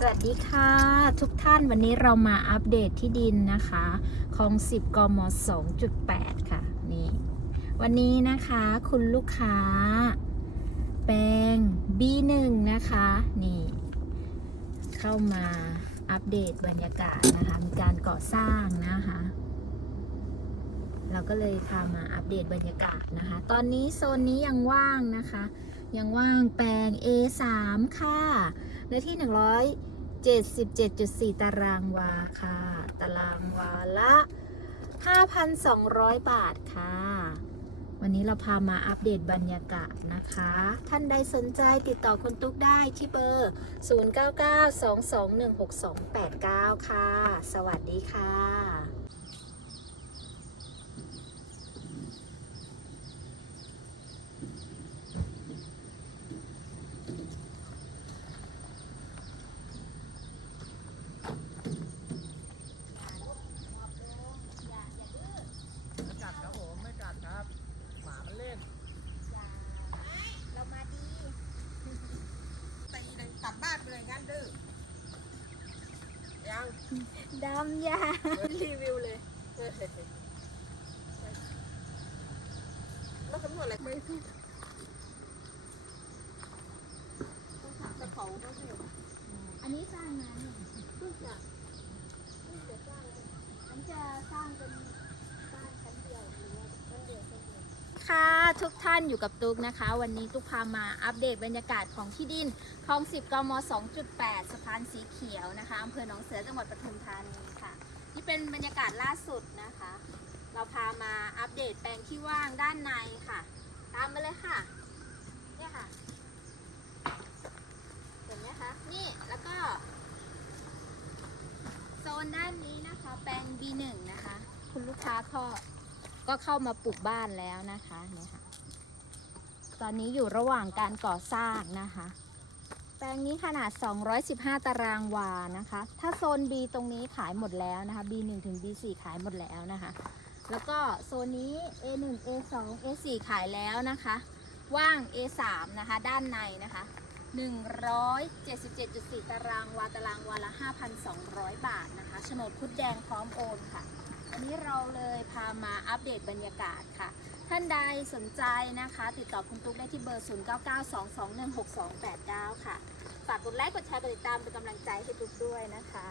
สวัสดีค่ะ ทุกท่านวันนี้เรามาอัปเดตที่ดินนะคะของ 10 กม 2.8 ค่ะ นี่ วันนี้นะคะคุณลูกค้า แปลง B1 นะคะ นี่ เข้ามาอัปเดตบรรยากาศนะคะ มีการก่อสร้างนะคะ เราก็เลยพามาอัปเดตบรรยากาศนะคะ ตอนนี้โซนนี้ยังว่างนะคะ ยังว่างแปลง A3 ค่ะ เนื้อที่ 177.4 ตารางวาค่ะ ตารางวาละ 5,200 บาทค่ะ วันนี้เราพามาอัปเดตบรรยากาศนะคะ ท่านใดสนใจติดต่อคุณตุ๊กได้ที่เบอร์ 0992216289 ค่ะ สวัสดีค่ะ ไม่กัดครับผมไม่กัดครับ หมามันเล่น เรามาดี ตีเลยกลับบ้านไปเลยงั้น ดื้อยัง ดำยารีวิวเลยเออแล้วสำรวจอะไรไม่รู้ต้องถามเจ้าของเขาสิอันนี้สร้างงานเนี่ยเพิ่งจะเพิ่งจะสร้างเลยอันจะสร้างเป็นบ้านชั้นเดียวหรือว่าชั้นเดียวชั้นเดียวค่ะ ทุกท่านอยู่กับตุ๊กนะคะ วันนี้ตุ๊กพามาอัปเดตบรรยากาศของที่ดินคลอง 10 กม 2.8 สะพานสีเขียวนะคะอำเภอหนองเสือจังหวัดปทุมธานีค่ะ นี่เป็นบรรยากาศล่าสุดนะคะ เราพามาอัปเดตแปลงที่ว่างด้านในค่ะ ตามมาเลยค่ะเนี่ยค่ะเห็นไหมคะนี่แล้วก็โซนด้านนี้นะคะ แปลง B1 นะคะ คุณลูกค้าก็ก็เข้ามาปลูกบ้านแล้วนะคะเนี่ยค่ะ ตอนนี้อยู่ระหว่างการก่อสร้างนะคะ แปลงนี้ขนาด 215 ตารางวานะคะ ถ้าโซน B ตรงนี้ขายหมดแล้วนะคะ B1 ถึง B4 ขายหมดแล้วนะคะ แล้วก็โซนนี้ A1 A2 A4 ขายแล้วนะคะ ว่าง A3 นะคะ ด้านในนะคะ 177.4 ตารางวาตารางวาละ 5,200 บาทนะคะโฉนดคุดแดงพร้อมโอนค่ะ อันนี้เราเลยพามาอัปเดตบรรยากาศค่ะ ท่านใดสนใจนะคะ ติดต่อคุณตุ๊กได้ที่เบอร์ 0992216289 ค่ะ ฝากกดไลค์กดแชร์กดติดตามเป็นกำลังใจให้ตุ๊กด้วยนะคะ